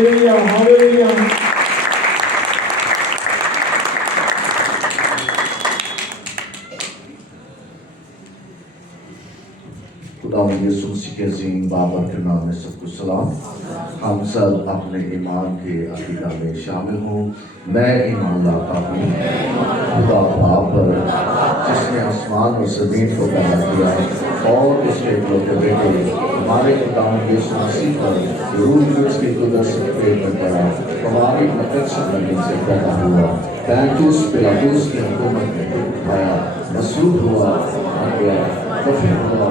Hallelujah hallelujah. खुदा यीशु मसीह के अजीम बाबर के नाम में सबको सलाम। हम सब अपने ईमान के अकीदा में शामिल हों। मैं ईमान लाता हूँ खुदा बाप पर जिसने आसमान और ज़मीन को पैदा किया और उसके इकलौते बेटे हमारे खुदा यीशु मसीह पर रूह उसके कुदरत से पेट में पड़ा, हमारी नकद लगने से पैदा हुआ, पैंतुस पिलातुस की हुकूमत में उठाया, मसलूब हुआ, मर गया, दफन हुआ,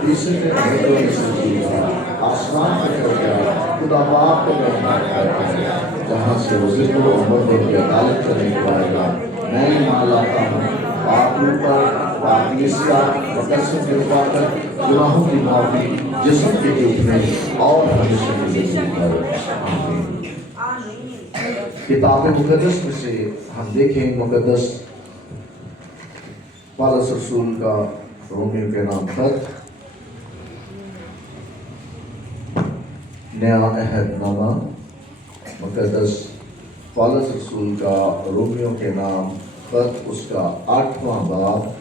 तीसरे दिन मृतों में से जी उठा, आसमान में हो गया, खुदा बाप को जहाँ से वो ज़िंदगी और मौत की अदालत करने को आएगा। मैं ईमान लाता हूँ आप ऊपर वाक़िया मुक़द्दस के ऊपर गुनाहों की माफ़ी, जिस्म के उठने और हमेशा की ज़िंदगी पर। आमीन। किताब मुक़द्दस में से हम देखें मुक़द्दस पौलुस रसूल का रोमियो के नाम खत, नया अहदनामा, मुक़द्दस पौलुस रसूल का रोमियो के नाम खत, उसका 8वां बाब,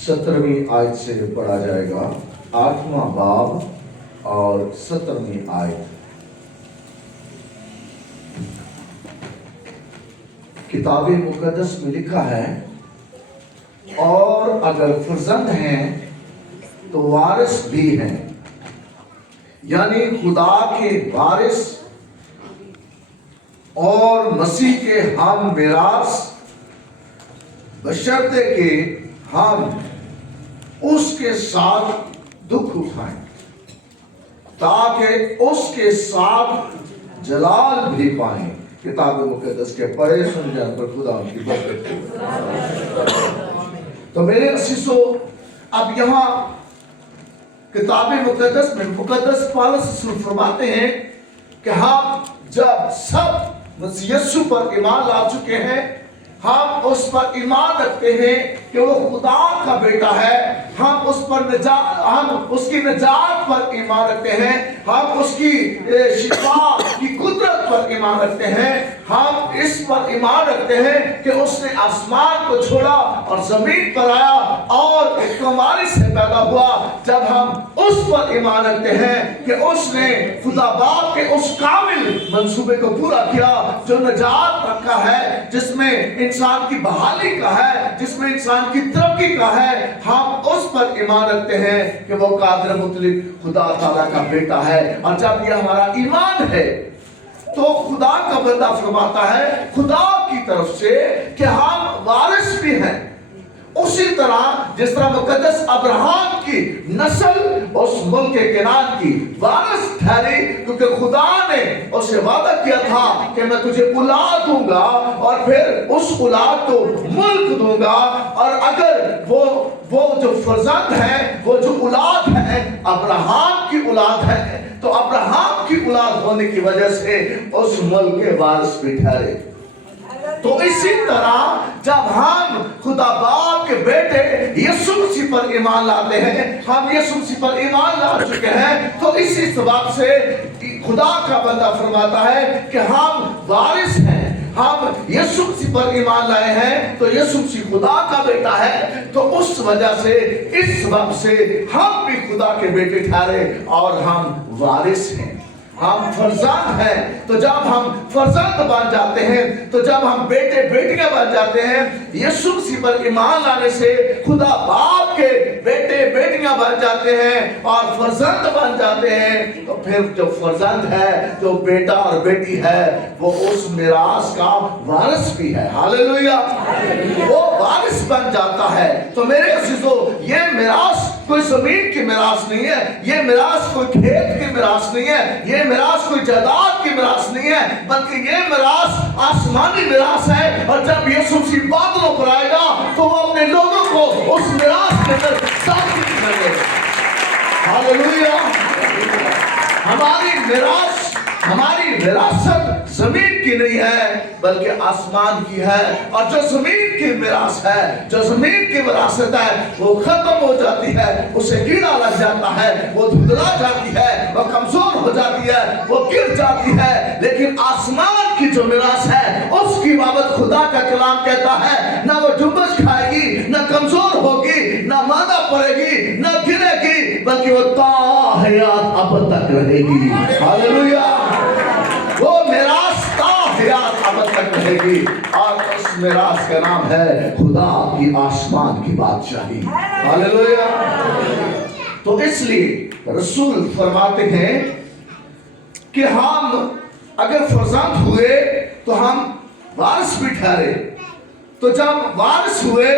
सत्रहवीं आयत से पढ़ा जाएगा। 8वां बाब और 17वीं आयत। किताब मुक़द्दस में लिखा है, और अगर फर्जंद हैं तो वारिस भी हैं, यानी खुदा के वारिस और मसीह के हम मिरास, बशर्ते कि हम उसके साथ दुख उठाएं ताकि उसके साथ जलाल भी पाएं। किताब मुक़द्दस के पढ़े सुन जाने पर खुदा उनकी बरकत हो। तो मेरे असीसों, अब यहाँ किताब मुक़द्दस में मुक़द्दस पौलुस फरमाते हैं कि हम जब सब मसीह यीशु पर ईमान ला चुके हैं, हम उस पर ईमान रखते हैं कि वो खुदा का बेटा है, हम उस पर हम उसकी निजात पर ईमान रखते हैं, हम उसकी शिफा की कुदरत पर ईमान रखते हैं, हम इस पर ईमान रखते हैं कि उसने आसमान को छोड़ा और जमीन पर आया और एक कुमारी से पैदा हुआ। जब हम उस पर ईमान रखते हैं कि उसने खुदा बाप के उस कामिल मंसूबे को पूरा किया जो निजात रखा है, जिसमें इंसान की बहाली का है, जिसमें इंसान की तरक्की का है, हम उस पर ईमान रखते हैं कि वो कादिर मुतलिक खुदा ताला का बेटा है। और जब ये हमारा ईमान है तो खुदा का बंदा फरमाता है खुदा की तरफ से कि हम वारिस भी हैं। उसी तरह जिस तरह मुक़द्दस अब्राहम की नस्ल उस मुल्क केनान की वारिस ठहरी, क्योंकि खुदा ने उसे वादा किया था कि मैं तुझे औलाद दूंगा और फिर उस औलाद को मुल्क दूंगा। और अगर वो जो फर्जंद है, वो जो औलाद है अब्राहम की औलाद है, तो अब्राहम की औलाद होने की वजह से उस मुल्क के वारिस भी ठहरे। तो इसी तरह जब हम खुदा बाप के बेटे यीशु मसीह पर ईमान लाते हैं, हम यीशु मसीह पर ईमान ला चुके हैं, तो इसी सबब से खुदा का बंदा फरमाता है कि हम वारिस हैं। हम यीशु मसीह पर ईमान लाए हैं तो यीशु मसीह खुदा का बेटा है, तो उस वजह से इस सबब से हम भी खुदा के बेटे ठहरे और हम वारिस हैं, हम फर्जंद हैं। तो जब हम फर्जंद बन जाते हैं, तो जब हम बेटे बेटियां बन जाते हैं, यीशु मसीह पर ईमान लाने से खुदा बाप के बेटे बेटियां बन जाते हैं और फर्जंद बन जाते हैं। तो फिर जो फर्जंद है, जो बेटा और बेटी है, वो उस मिरास का वारिस भी है। हालेलुया, वो वारिस बन जाता है। तो मेरे अज़ीज़ों, ये मिरास कोई जमीन की मिरास नहीं है, ये मिरास कोई खेत की मिरास नहीं है, ये मिरास कोई जायदाद की मिरास नहीं है, बल्कि ये मिरास आसमानी मिरास है। और जब यीशु मसीह बादलों पर आएगा तो वो अपने लोगों को उस मिरास के अंदर शामिल करेगा। हालेलुया, हमारी मिरास हमारी विरासत जमीन की नहीं है बल्कि आसमान की है। और जो जमीन की विरासत है, जो जमीन की विरासत है, वो खत्म हो जाती है, उसे कीड़ा लग जाता है, वो धुंधला जाती है, वो कमजोर हो जाती है, वो गिर जाती है। लेकिन आसमान की जो विरासत है उसकी बाबत खुदा का कलाम कहता है ना वो जुम्बश खाएगी, ना कमजोर होगी, ना मादा पड़ेगी, ना गिरेगी, बल्कि वो ताहयात अब तक रहेगी। हालेलुया। वो मिरास ताहयात अब तक रहेगी और उस मिरास का नाम है खुदा की आसमान की बादशाही। हालेलुया। तो इसलिए रसूल फरमाते हैं कि हम अगर फरजंद हुए तो हम वारिस भी ठहरे। तो जब वारिस हुए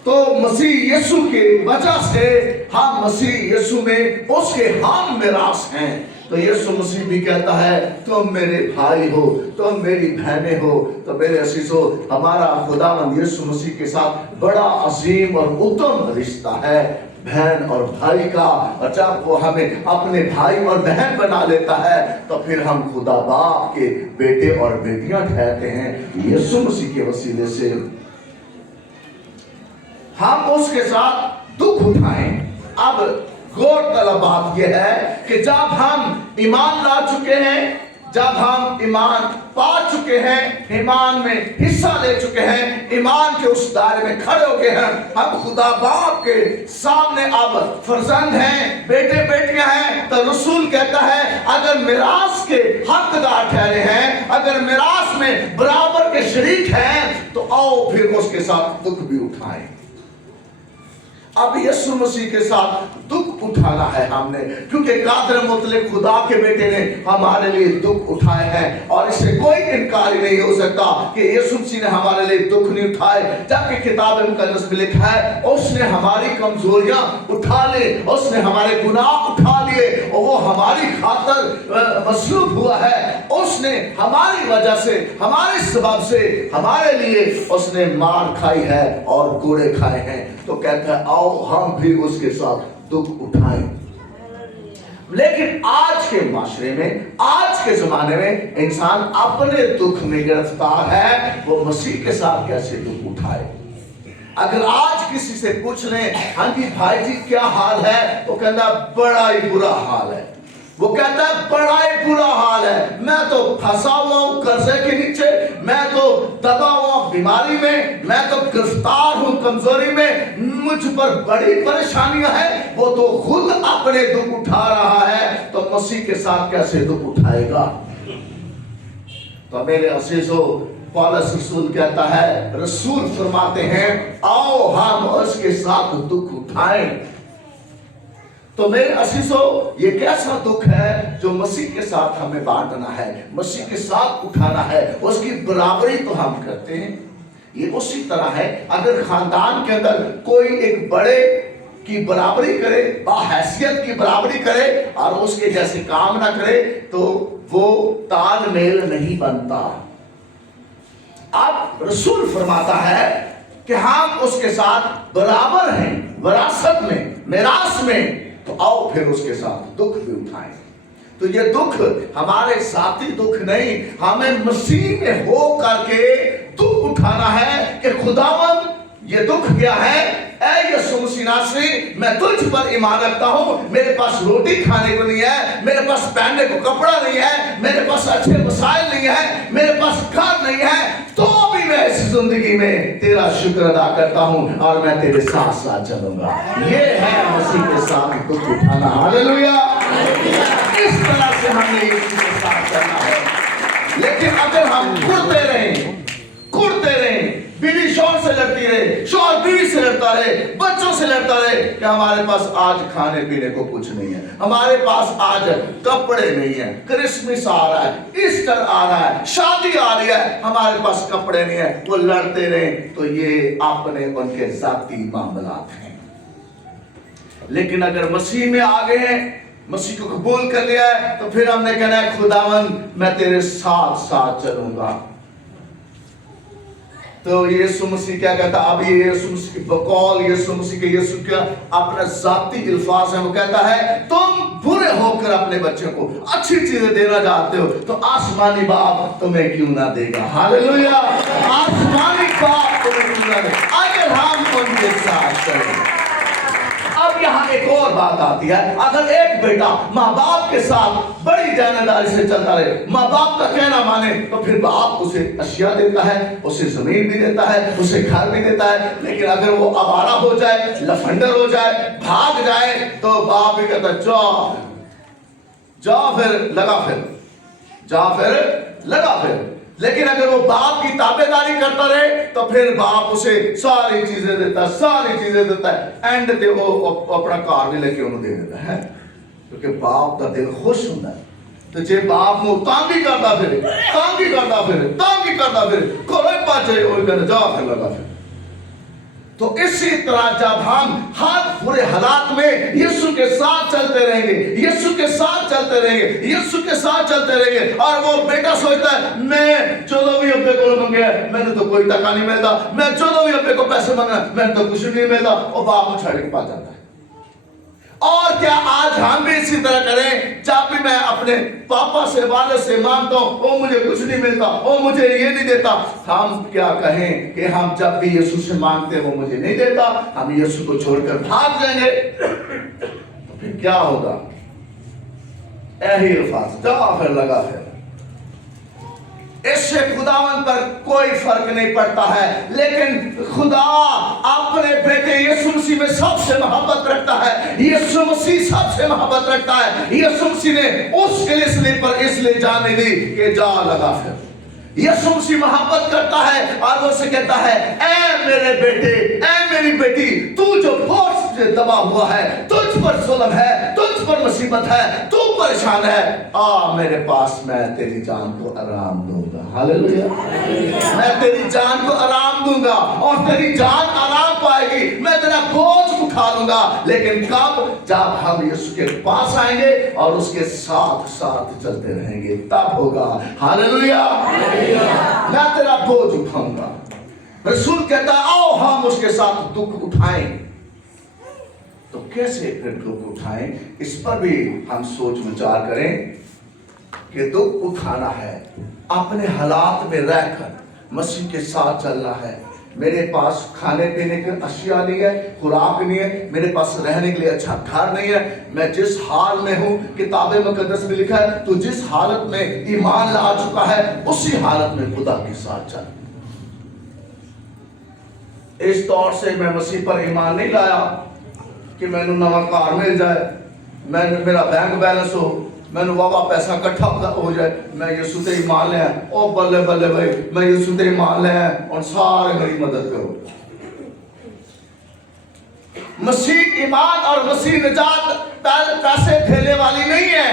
तो मसीह यीशु की वजह से हम मसीह यीशु में उसके हम मिरास हैं। तो यीशु मसीह भी कहता है तुम मेरे भाई हो, तुम मेरी बहनें हो। तो मेरे अजीजों, हमारा खुदावंद यीशु मसीह के साथ बड़ा अजीम और उत्तम रिश्ता है बहन और भाई का। और जब वो हमें अपने भाई और बहन बना लेता है तो फिर हम खुदा बाप के बेटे और बेटियां ठहरते हैं यीशु मसीह के वसीले से। हम उसके साथ दुख उठाएं। अब गौरतलब बात यह है कि जब हम ईमान ला चुके हैं, जब हम ईमान पा चुके हैं, ईमान में हिस्सा ले चुके हैं, ईमान के उस दायरे में खड़े हो गए हैं, हम खुदा बाप के सामने अब फर्जंद हैं, बेटे बेटियां हैं। तो रसूल कहता है अगर मिरास के हकदार ठहरे हैं, अगर मिरास में बराबर के शरीक हैं, तो आओ फिर उसके साथ दुख भी उठाएं। अब यीशु मसीह के साथ दुख उठाना है हमने, क्योंकि कादर मुतलक खुदा के बेटे ने हमारे लिए दुख उठाए हैं और इससे कोई इनकार ही नहीं हो सकता कि यीशु मसीह ने हमारे लिए दुख नहीं उठाए। जबकि किताब मुकद्दस में लिखा है उसने हमारी कमजोरियां उठा ली, उसने हमारे गुनाह उठा लिए और वो हमारी खातर मसलूब हुआ है। उसने हमारी वजह से, हमारे सबब से हमारे लिए उसने मार खाई है और कोड़े खाए हैं। तो कहता है आओ हम भी उसके साथ दुख उठाएं। लेकिन आज के माशरे में, आज के जमाने में इंसान अपने दुख में गिरफ्तार है, वो मसीह के साथ कैसे दुख उठाए। अगर आज किसी से पूछ लें हाँ जी भाई जी क्या हाल है, वो कहता बड़ा ही बुरा हाल है। वो कहता है बड़ा ही बुरा हाल है, मैं तो फंसा हुआ हूं कर्जे के नीचे, मैं तो दबा हुआ बीमारी में, मैं तो गिरफ्तार हूं कमजोरी में, मुझ पर बड़ी परेशानियां हैं। वो तो खुद अपने दुख उठा रहा है, तो मसीह के साथ कैसे दुख उठाएगा। तो मेरे अजीजों, पौलुस रसूल कहता है, रसूल फरमाते हैं आओ हम उसके साथ दुख उठाएं। तो मेरे अजीजों, ये कैसा दुख है जो मसीह के साथ हमें बांटना है, मसीह के साथ उठाना है, उसकी बराबरी तो हम करते हैं। ये उसी तरह है अगर खानदान के अंदर कोई एक बड़े की बराबरी करे, बाहैसियत की बराबरी करे और उसके जैसे काम ना करे, तो वो तालमेल नहीं बनता। अब रसूल फरमाता है कि हम उसके साथ बराबर हैं विरासत में, मिरास में, तो आओ फिर उसके साथ दुख भी उठाएं। तो ये दुख हमारे साथी दुख नहीं, हमें मसीह में हो करके दुख उठाना है कि खुदावंद ये दुख क्या है, ऐ यीशु मसीह नासरी, मैं तुझ पर ईमान रखता हूं। मेरे पास रोटी खाने को नहीं है, मेरे पास पहनने को कपड़ा नहीं है, मेरे पास अच्छे वसाइल नहीं है, मेरे पास घर नहीं है, तो भी मैं इस जिंदगी में तेरा शुक्र अदा करता हूं और मैं तेरे साथ साथ चलूंगा। ये है मसीह के साथ दुख उठाना। हालेलुया। इस तरह से हमने यीशु के साथ चलना है। लेकिन अगर हम कुड़ते रहें, बीवी शौहर से लड़ती रहे, शौहर बीवी से लड़ता रहे, बच्चों से लड़ता रहे कि हमारे पास आज खाने पीने को कुछ नहीं है, हमारे पास आज कपड़े नहीं है, क्रिसमस आ रहा है, ईस्टर आ रहा है, शादी आ रही है, हमारे पास कपड़े नहीं है, वो लड़ते रहे, तो ये अपने उनके जाती मामलात हैं। लेकिन अगर मसीह में आ गए हैं, मसीह को कबूल कर लिया है, तो फिर हमने कहना है खुदावंद मैं तेरे साथ साथ चलूंगा। तो यीशु मसीह क्या कहता है? अब ये यीशु मसीह की बकौल, यीशु मसीह के यीशु का अपना जाती अल्फाज है। वो कहता है तुम बुरे होकर अपने बच्चों को अच्छी चीजें देना चाहते हो तो आसमानी बाप तुम्हें क्यों ना देगा। हालेलुया, आसमानी बाप तुम्हें क्यों ना देगा अगर हम उनके साथ चलें। अब यहाँ एक और बात आती है, अगर एक बेटा माँ बाप के साथ बड़ी जानदारी से चलता रहे, माँ बाप का कहना माने, तो फिर बाप उसे अशिया देता है, उसे जमीन भी देता है, उसे घर भी देता है। लेकिन अगर वो आवारा हो जाए, लफंडर हो जाए, भाग जाए, तो बाप भी कहता है जा फिर लगा फिर, जा फिर लगा फिर। लेकिन अगर वो बाप की ताबेदारी करता रहे तो फिर बाप उसे सारी चीजें देता है, सारी चीजें देता है। एंड ते वो अपना कार भी लेके उन्हें दे देता है, क्योंकि बाप का दिल खुश होता है। तो जे बाप ਨੂੰ ਤਾਂਗੀ ਕਰਦਾ ਫਿਰੇ, ਤਾਂਗੀ ਕਰਦਾ ਫਿਰੇ, ਤਾਂਗੀ ਕਰਦਾ ਫਿਰੇ, ਕੋਲੇ ਪਾਜੇ ਉਹ ਕਹਿੰਦਾ ਜਾ ਫਿਰ ਲਗਾ ਫਿਰ। तो इसी तरह जब हम हर बुरे हालात में यीशु के साथ चलते रहेंगे, यीशु के साथ चलते रहेंगे, यीशु के साथ चलते रहेंगे, और वो बेटा सोचता है मैं 14वीं अब्बे को मंगे मैंने तो कोई टका नहीं मिलता, मैं 14वीं अब्बे को पैसे मांगा मैंने तो कुछ नहीं मिलता, और बाप को छड़ के पास जाता है। और क्या आज हम भी इसी तरह करें? जब भी मैं अपने पापा से, वाले से मांगता हूँ वो मुझे कुछ नहीं मिलता, वो मुझे ये नहीं देता, हम क्या कहें कि हम जब भी यीशु से मांगते हैं वो मुझे नहीं देता, हम यीशु को छोड़कर भाग जाएंगे, तो फिर क्या होगा? यही अल्फाज जा फिर लगा फिर। इससे खुदावन पर कोई फर्क नहीं पड़ता है, लेकिन खुदा अपने बेटे यीशु मसीह में सबसे मोहब्बत रखता है। यीशु मसीह सबसे मोहब्बत रखता है। यीशु मसीह ने उस कलीसिया पर इसलिए जाने दी कि जा लगा फिर। यीशु मसीह मोहब्बत करता है और वो उसे कहता है ऐ मेरे बेटे, ऐ मेरी बेटी, तू जो बोझ से दबा हुआ है, तुझ पर जुल्म है, तुझ पर मुसीबत है, तू परेशान है, आ मेरे पास, मैं तेरी जान को आराम दूंगा। हालेलुया, मैं तेरी जान को आराम दूंगा और तेरी जान आराम पाएगी, मैं तेरा बोझ उठा लूंगा। लेकिन कब? जब हम यीशु के पास आएंगे और उसके साथ साथ चलते रहेंगे, तब होगा। हालेलुया, मैं तेरा बोझ उठाऊंगा। रसूल कहता आओ हम उसके साथ दुख उठाएं। तो कैसे फिर दुख उठाएं? इस पर भी हम सोच विचार करें कि दुख उठाना है, अपने हालात में रहकर मसीह के साथ चलना है। मेरे पास खाने पीने की अशिया नहीं है, खुराक नहीं है, मेरे पास रहने के लिए अच्छा घर नहीं है, मैं जिस हाल में हूँ, किताबे मुकद्दस में लिखा है तू जिस हालत में ईमान ला चुका है उसी हालत में खुदा के साथ चल। इस तौर से मैं मसीह पर ईमान नहीं लाया कि मैंने नवा कार मिल जाए, मेरा बैंक बैलेंस हो, मैंने वावा पैसा इकट्ठा हो जाए, मैं यीशु ते ईमान ले ओ बल्ले बल्ले भाई मैं यीशु ते ईमान ले और सारे मेरी मदद करो। मसीह ईमान और मसीह निजात पैसे ठेले वाली नहीं है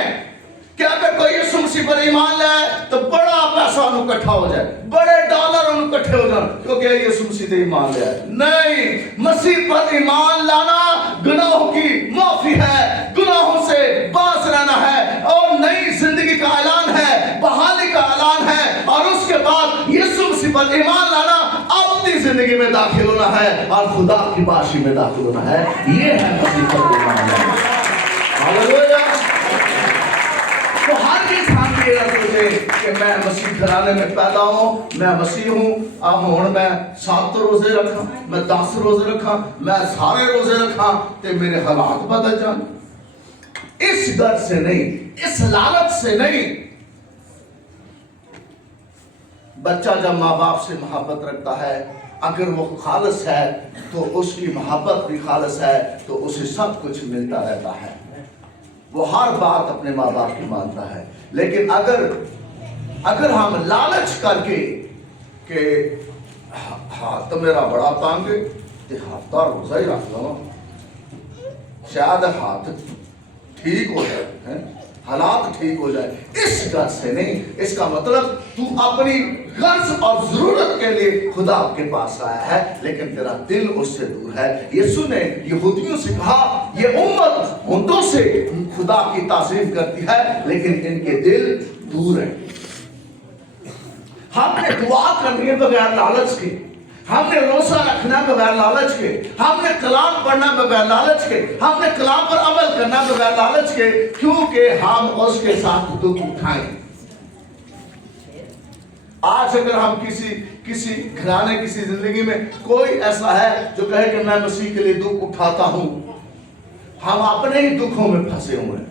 कि अगर कोई यीशु मसीह पर ईमान ले तो बड़ा पैसा इकट्ठा हो जाए, बड़े डॉलर इकट्ठे हो जाए क्योंकि यीशु मसीह पे ईमान ले। नहीं, मसीह पर ईमान लाना गुनाहों की माफी है, गुनाहों से बाज रहना है और नई जिंदगी का ऐलान है, बहाली का ऐलान है, और उसके बाद यीशु मसीह पर ईमान लाना अपनी जिंदगी में दाखिल होना है और खुदा की बाशी में दाखिल होना है। ये है मसीह पर ईमान लाना। हालेलुया। तो हर इंसान ये सोचे कि मैं मसीह घराने में पैदा हूँ, मैं मसीह हूँ, अब हुण मैं 7 रोजे रखा, मैं 10 रोजे रखा, मैं सारे रोजे रखा ते मेरे हालात बदल जाए। इस डर से नहीं, इस लालच से नहीं। बच्चा जब माँ बाप से मोहब्बत रखता है, अगर वो खालिस है तो उसकी मोहब्बत भी खालिस है, तो उसे सब कुछ मिलता रहता है, वो हर बात अपने माँ बाप की मानता है। लेकिन अगर हम लालच करके कि हाथ तो मेरा बड़ा तंग है, हफ्ता रोजा ही रख लो, शायद हाथ ठीक हो जाए, हालात ठीक हो जाए, इस डर से नहीं। इसका मतलब तू अपनी गर्ज और जरूरत के लिए खुदा के पास आया है, लेकिन तेरा दिल उससे दूर है। यीशु ने यहूदियों से कहा ये उम्मत होंठों से खुदा की तारीफ करती है लेकिन इनके दिल दूर है। हमने दुआ करनी है बगैर लालच के, ہم نے روزہ رکھنا بغیر لالچ کے، ہم نے کلام پڑھنا بغیر لالچ کے، ہم نے کلام پر عمل کرنا بغیر لالچ کے، کیونکہ ہم اس کے ساتھ دکھ اٹھائیں۔ آج اگر ہم کسی گھرانے کسی زندگی میں کوئی ایسا ہے جو کہے کہ میں مسیح کے لیے دکھ اٹھاتا ہوں، ہم اپنے ہی دکھوں میں پھنسے ہوئے ہیں۔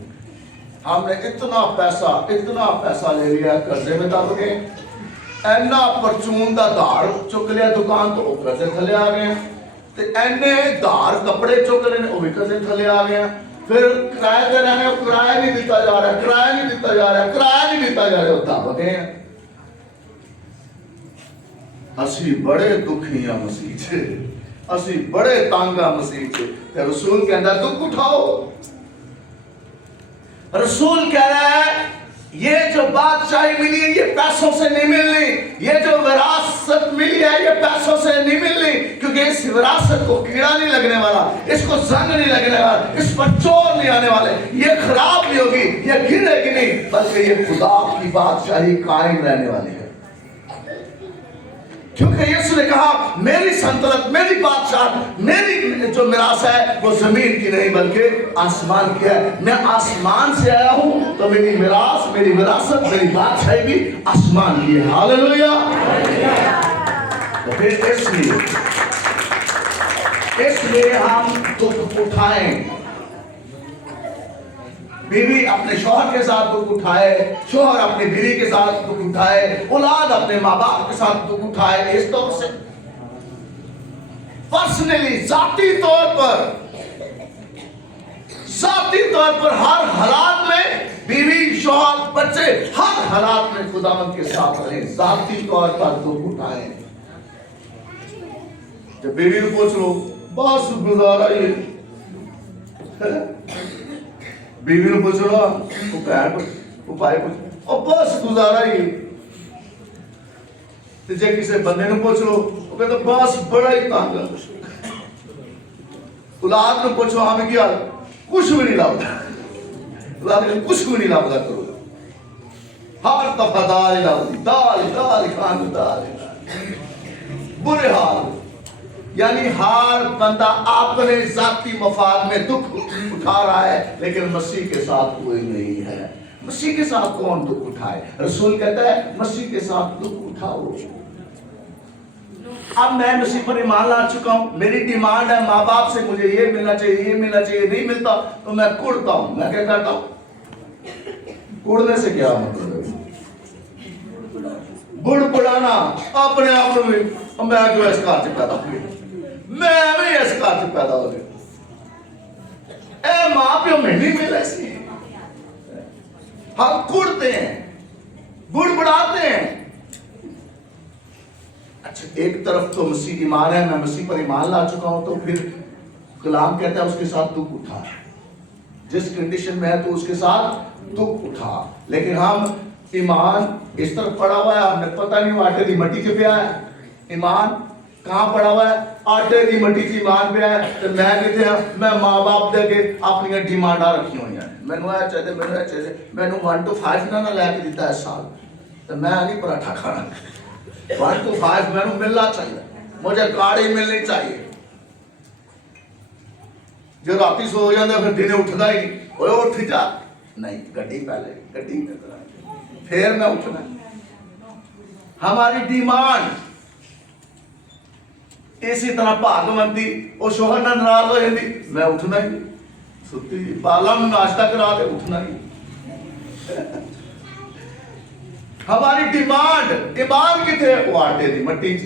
ہم نے اتنا پیسہ لے لیا، قرضے میں دب گئے، اینا پرچون دا دار چک لیا دکان تو وہ قرضے تھلے آ گئے، تے اینے دار کپڑے چک لے وہ بھی قرضے تھلے آ گئے، پھر کرایہ دے رہے ہیں، کرایہ نہیں دیتا جا رہا، کرایہ نہیں دیتا جا رہا، وہ دب گئے ہیں۔ اسی بڑے دکھی ہیں مسیح سے، اسی بڑے تانگا مسیح سے، تے رسول کے اندر دکھ اٹھاؤ۔ رسول کہہ رہا ہے یہ جو بادشاہی ملی ہے یہ پیسوں سے نہیں ملنی، یہ جو وراثت ملی ہے یہ پیسوں سے نہیں ملنی، کیونکہ اس وراثت کو کیڑا نہیں لگنے والا، اس کو زنگ نہیں لگنے والا، اس پر چور نہیں آنے والے، یہ خراب نہیں ہوگی، یہ گرے گی نہیں، بلکہ یہ خدا کی بادشاہی قائم رہنے والی ہے۔ کیونکہ یسوع نے کہا میری سلطنت، میری بادشاہت، میری جو میراث ہے وہ زمین کی نہیں بلکہ آسمان کی ہے۔ میں آسمان سے آیا ہوں تو میری میراث، میری وراثت، میری بادشاہی بھی آسمان کی ہے۔ ہاللویا۔ تو پھر اس لیے ہم دکھ اٹھائیں۔ بیوی اپنے شوہر کے ساتھ دکھ اٹھائے، شوہر اپنی بیوی کے ساتھ دکھ اٹھائے، اولاد اپنے ماں باپ کے ساتھ دکھ اٹھائے۔ اس طور سے پرسنلی، ذاتی طور پر ہر حالات میں بیوی، شوہر، بچے ہر حالات میں خداوند کے ساتھ رہیں، ذاتی طور پر دکھ اٹھائیں۔ جب بیوی کو پوچھ لو بس گزارا یہ، بیوی نے پوچھ لو وہ پائے پوچھ اور بس گزارا ہی، جے کسی بندے نے پوچھ لو وہ کہتا بس بڑا ہی تانگ ہے۔ اولاد نے پوچھو ہمیں کیا کچھ بھی نہیں لابتا، اولاد نے کچھ بھی نہیں لابتا کرو، ہر دفعہ دال لابتی، دال کھان دال، برے حال۔ یعنی ہر بندہ اپنے ذاتی مفاد میں دکھ اٹھا رہا ہے، لیکن مسیح کے ساتھ کوئی نہیں ہے۔ مسیح کے ساتھ کون دکھ اٹھائے؟ رسول کہتا ہے مسیح کے ساتھ دکھ اٹھاؤ۔ اب میں مسیح پر ایمان لا چکا ہوں، میری ڈیمانڈ ہے ماں باپ سے مجھے یہ ملنا چاہیے، یہ ملنا چاہیے، نہیں ملتا تو میں کڑتا ہوں۔ میں کیا کرتا ہوں؟ کڑنے سے کیا مطلب ہے؟ بڑ پڑانا اپنے آپ میں، میں کیوں اس کار سے پیدا ہو گئی، میں بھی اس کار سے پیدا ہو گئی، اے ماں پیو میں نہیں مل ایسی۔ ہم کڑتے ہیں، بڑ بڑاتے ہیں۔ اچھا ایک طرف تو مسیح ایمان ہے، میں مسیح پر ایمان لا چکا ہوں، تو پھر کلام کہتا ہے اس کے ساتھ دکھ اٹھا، جس کنڈیشن میں ہے تو اس کے ساتھ دکھ اٹھا۔ لیکن ہم ایمان اس طرف پڑا ہوا ہے، ہم نے پتہ نہیں وہ آٹے دی مٹی چ پیا ہے۔ ایمان کہاں پڑا ہوا ہے؟ آٹے دی مٹی چ ایمان پیا ہے۔ تو میں کہتے ہیں میں ماں باپ دے کے اپنی ڈیمانڈاں رکھی ہوئی ہیں، مینوں اے چاہیے، مینوں اے چاہیے، مینوں 1 to 5 نہ لے کے دیتا ہے سال، تو میں نہیں پراٹھا کھانا، 1 to 5 مینوں ملنا چاہیے، مجھے گاڑی ملنی چاہیے۔ جو راتی سو جاتا پھر دن اٹھتا ہی نہیں، اوے اٹھ جا، نہیں گڈی پہلے، گڈی پھر میں اٹھنا۔ ہماری ڈیمانڈ اسی طرح بھاگوندی، وہ شوہر نہ ناراض ہو جاتی، میں اٹھنا ہی ستی بالا میں ناشتہ کرا دے، اٹھنا ہی۔ ہماری ڈیمانڈ، ایمان کتنے؟ وہ آٹے دی مٹی چ،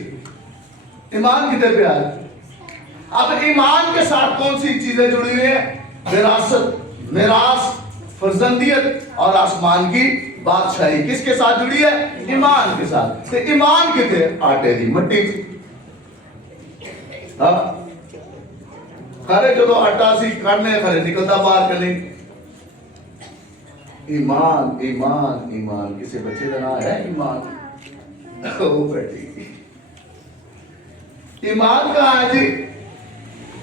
ایمان کتنے پہ آئے؟ اب ایمان کے ساتھ کون سی چیزیں جڑی ہوئی ہیں؟ وراثت، میراث، فرزندیت اور آسمان کی بادشاہی کس کے ساتھ جڑی ہے؟ ایمان کے ساتھ۔ ایمان کتنے؟ آٹے دی مٹی چ۔ کھڑے جو آٹا سی کھڑنے کھڑے نکلتا باہر کلی۔ ایمان ایمان ایمان، کسی بچے کا نام ہے ایمان؟ وہ بیٹھی ایمان کہاں ہے جی؟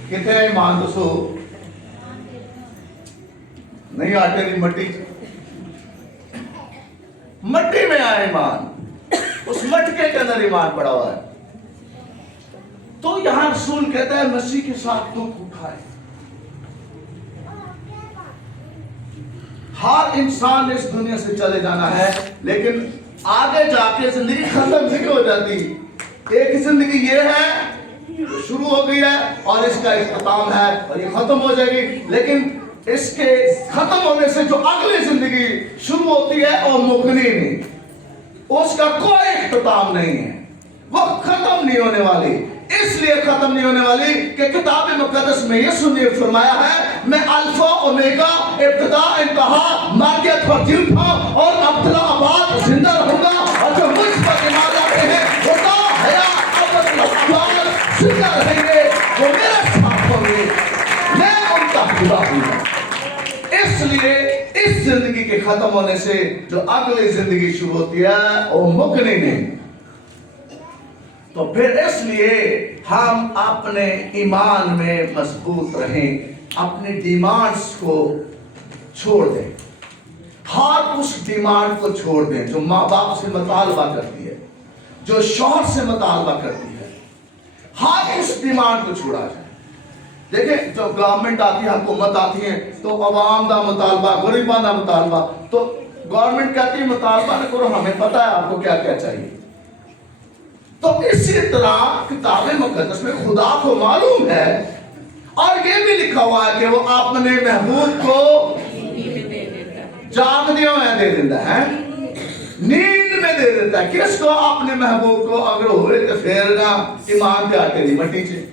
کتنے ایمان دسو؟ نہیں آٹے دی مٹی، مٹی میں آیا ایمان، اس مٹکے کے اندر ایمان پڑا ہوا ہے۔ تو یہاں رسول کہتا ہے مسیح کے ساتھ دکھ اٹھائے. ہر انسان نے اس دنیا سے چلے جانا ہے، لیکن آگے جا کے زندگی ختم نہیں ہو جاتی. ایک زندگی یہ ہے جو شروع ہو گئی ہے اور اس کا اختتام ہے اور یہ ختم ہو جائے گی، لیکن اس کے ختم ہونے سے جو اگلی زندگی شروع ہوتی ہے اور مکنی نہیں، اس کا کوئی اختتام نہیں ہے، وہ ختم نہیں ہونے والی. اس لیے ختم نہیں ہونے والی کہ کتاب مقدس میں یسوع نے فرمایا ہے میں الفا اومیگا، ابتدا انتہا، ماکیت اور جیو تھا اور ابتدا آباد زندہ رہوں گا، اور جو مجھ پر ایمان لاتے ہیں وہ تا حیات ابد زندہ رہیں گے، وہ میرے ساتھ ہوں گے، میں ان کا خدا ہوں. اس لیے اس زندگی کے ختم ہونے سے جو اگلی زندگی شروع ہوتی ہے وہ مکنی نہیں. تو پھر اس لیے ہم اپنے ایمان میں مضبوط رہیں، اپنی ڈیمانڈز کو چھوڑ دیں، ہر اس ڈیمانڈ کو چھوڑ دیں جو ماں باپ سے مطالبہ کرتی ہے، جو شوہر سے مطالبہ کرتی ہے، ہر اس ڈیمانڈ کو چھوڑا جائے. دیکھیں جب گورنمنٹ آتی ہے، حکومت آتی ہے تو عوام دا مطالبہ، غریباں دا مطالبہ، تو گورنمنٹ کہتی ہے مطالبہ نہ کرو، ہمیں پتہ ہے آپ کو کیا کیا چاہیے. تو اسی طرح کتاب مقدس میں خدا کو معلوم ہے اور یہ بھی لکھا ہوا ہے کہ وہ اپنے محبوب کو جاگدیوں میں دے دیتا ہے، نیند میں دے دیتا ہے. کس کو؟ اپنے محبوب کو. اگر ہوئے تو پھر نہ ایمان کے آٹے دی مٹی سے.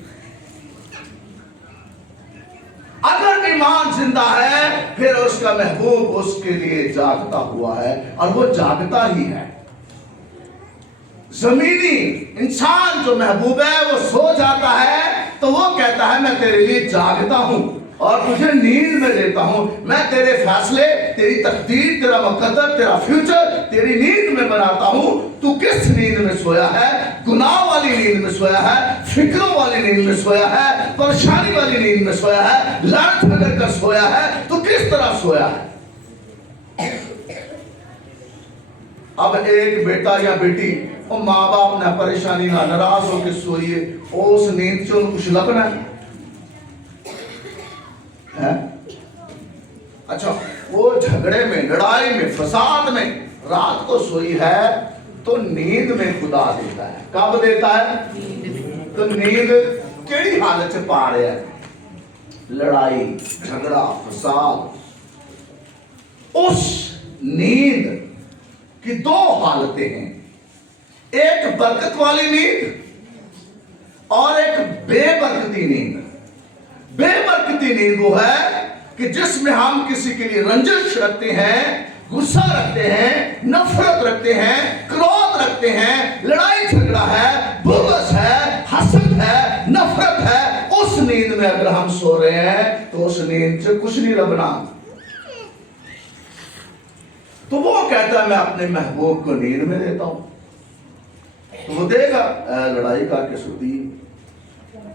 اگر ایمان زندہ ہے پھر اس کا محبوب اس کے لیے جاگتا ہوا ہے اور وہ جاگتا ہی ہے. زمینی انسان جو محبوب ہے وہ سو جاتا ہے تو وہ کہتا ہے میں تیرے لیے جاگتا ہوں اور تجھے نیند میں لیتا ہوں، میں تیرے فیصلے، تیری تقدیر، تیرا مقدر، تیرا فیوچر تیری نیند میں بناتا ہوں. تو کس نیند میں سویا ہے؟ گناہ والی نیند میں سویا ہے، فکروں والی نیند میں سویا ہے، پریشانی والی نیند میں سویا ہے، لڑ جھگڑ کر سویا ہے. تو کس طرح سویا ہے؟ اب ایک بیٹا یا بیٹی اور ماں باپ نہ پریشانی نہ ناراض ہو کے سوئیے، اس نیند سے ان کچھ لگنا ہے. اچھا وہ جھگڑے میں، لڑائی میں، فساد میں رات کو سوئی ہے تو نیند میں خدا دیتا ہے. کب دیتا ہے؟ تو نیند کیڑی حالت سے پا رہے ہیں؟ لڑائی، جھگڑا، فساد. اس نیند کی دو حالتیں ہیں، ایک برکت والی نیند اور ایک بے برکتی نیند. بے برکتی نیند وہ ہے کہ جس میں ہم کسی کے لیے رنجش رکھتے ہیں، غصہ رکھتے ہیں، نفرت رکھتے ہیں، کرودھ رکھتے ہیں، لڑائی جھگڑا ہے، بغض ہے، حسد ہے، نفرت ہے. اس نیند میں اگر ہم سو رہے ہیں تو اس نیند سے کچھ نہیں لبنا. تو وہ کہتا ہے میں اپنے محبوب کو نیند میں دیتا ہوں. تو وہ دے گا لڑائی کر کے سوتی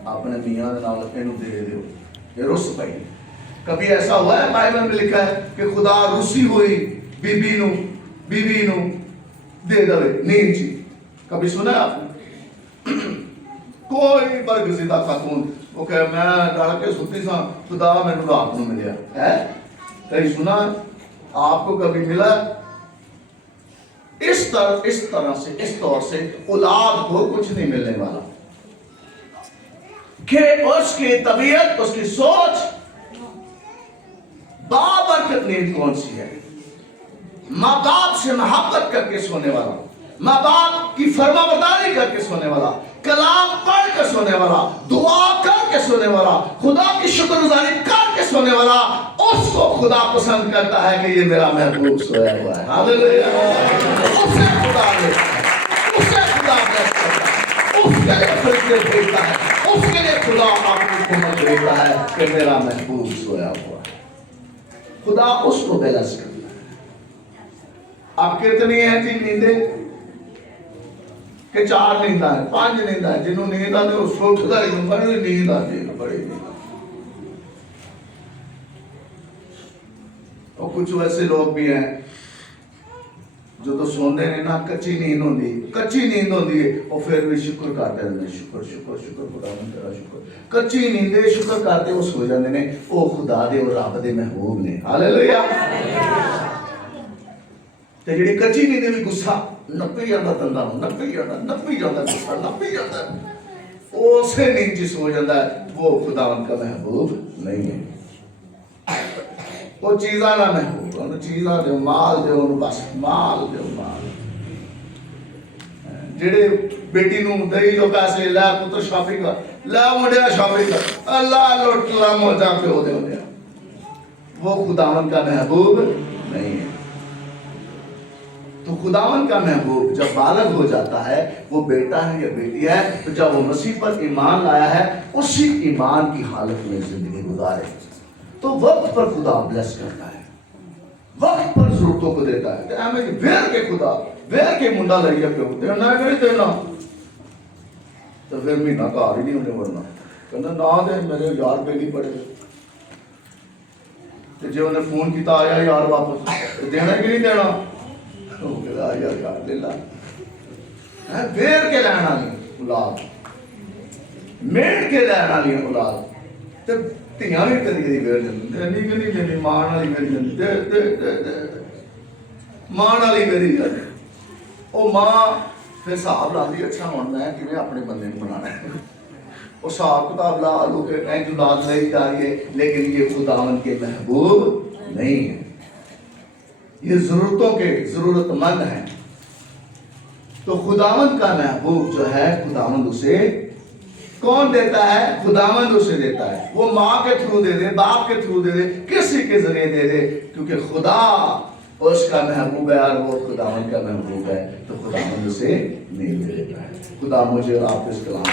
اپنے میاں دے دیو یہ رس پائی. کبھی ایسا ہوا ہے بائبل میں لکھا ہے کہ خدا رسی ہوئی بیوی نو دے دے نیند چی؟ کبھی سنا ہے آپ نے؟ کوئی برگزیدہ خاتون وہ کہ میں ڈر کے سوتی سا خدا میں رات میں ملیا ہے؟ کہیں سنا آپ کو کبھی ملا؟ اس طرح سے اس طور سے اولاد کو کچھ نہیں ملنے والا کہ اس کی طبیعت، اس کی سوچ بابرکت نیند کون سی ہے؟ ماں باپ سے محبت کر کے سونے والا، ماں باپ کی فرما برداری کر کے سونے والا، کلام پڑھ کے سونے والا، دعا کر کے سونے والا، خدا کی شکر گزاری کر کے سونے والا، اس کو خدا پسند کرتا ہے کہ یہ میرا محبوب سویا ہوا ہے. ہاللیلویا. اسے خدا لیتا ہے، اسے خدا بیٹھ کرتا ہے، اس کے لیے فرشتے بھیجتا ہے، اس کے لیے خدا آپ کو حکومت دیتا ہے کہ میرا محبوب سویا ہوا ہے. خدا اس کو بیلنس کرتا ہے. اب کتنی ہیں جی نیندیں؟ کہ 4 نیندہ ہے، 5 نیندہ ہے. جنہوں نیندہ دے اس کو خدا ہی بڑی نیند آتی ہے، بڑی نیند. اور کچھ ویسے لوگ بھی ہیں ਜਦੋਂ ਸੌਂਦੇ ਨੇ ਨਾ ਕੱਚੀ ਨੀਂਦ ਹੁੰਦੀ ਹੈ ਉਹ ਫਿਰ ਵੀ ਸ਼ੁਕਰ ਕਰਦੇ ਨੇ, ਸ਼ੁਕਰ ਖੁਦਾਵੰਦ ਤੇਰਾ ਸ਼ੁਕਰ। ਕੱਚੀ ਨੀਂਦੇ ਸ਼ੁਕਰ ਕਰਦੇ ਉਹ ਸੋ ਜਾਂਦੇ ਨੇ, ਉਹ ਖੁਦਾ ਦੇ ਉਹ ਰੱਬ ਦੇ ਮਹਿਬੂਬ ਨੇ। ਹਾਲੇਲੂਇਆ। ਤੇ ਜਿਹੜੀ ਕੱਚੀ ਨੀਂਦ ਵੀ ਗੁੱਸਾ ਨੱਪੀ ਜਾਂਦਾ, ਦੰਦਾਂ ਨੂੰ ਨੱਪੀ ਜਾਂਦਾ ਗੁੱਸਾ ਨੱਪੀ ਜਾਂਦਾ, ਉਸੇ ਨੀਂਦ 'ਚ ਸੋ ਜਾਂਦਾ ਹੈ, وہ ਖੁਦਾਵੰਦ کا محبوب نہیں ہے। وہ چیزاں نہ محبوب، انہوں چیزاں دے مال دے، انہوں بس مال دے مال۔ جڑے بیٹی نو دئی جو پیسے لے پتر شاپنگ کر، لے منڈیا شاپنگ کر، اللہ لوٹ لا موجا پہ ہو دے ہو دیا، وہ خداوند کا محبوب نہیں ہے۔ تو خداوند کا محبوب جب بالغ ہو جاتا ہے، وہ بیٹا ہے یا بیٹی ہے، تو جب وہ مسیح پر ایمان لایا ہے، اسی ایمان کی حالت میں زندگی گزارے تو وقت پر خدا بلیس کرتا ہے، وقت پر ضرورتوں کو دیتا ہے۔ ہمیں ویر کے خدا ویر کے منڈا لائیے پہ ہوتے ہیں نہ نہیں دینا، تو پھر مہینہ کار ہی نہیں ہونے ورنہ کہنا نہ دے میرے یار پہ نہیں پڑے، تو جو انہیں فون کیتا آیا یار واپس دینا کہ نہیں دینا، وہ کہا یار لے لا۔ ویر کے لینا نہیں اولاد، میڑ کے لینا نہیں اولاد، تو تیاں بھی کدی کدی ویر جاندی، دینی کہ نہیں دینی، مان والی ویری جاندی، دے دے دے دے مان والی ویری جاندی۔ وہ ماں پھر حساب لاندی، اچھا ہن میں کیویں اپنے بندے نوں بنانا ہے، وہ حساب کتاب لا لو کہ این اولاد لے جا رہی ہے، لیکن یہ خداوند کے محبوب نہیں ہے، یہ ضرورتوں کے ضرورت مند ہیں۔ تو خداوند کا محبوب جو ہے، خداوند اسے کون دیتا ہے؟ خداوند اسے دیتا ہے۔ وہ ماں کے تھرو دے دے، باپ کے تھرو دے دے، کسی کے ذریعے دے دے، کیونکہ خدا اس کا محبوب ہے اور وہ خداوند کا محبوب ہے، تو خداوند اسے نہیں دے دیتا ہے۔ خدا مجھے اور آپ کو اس کلام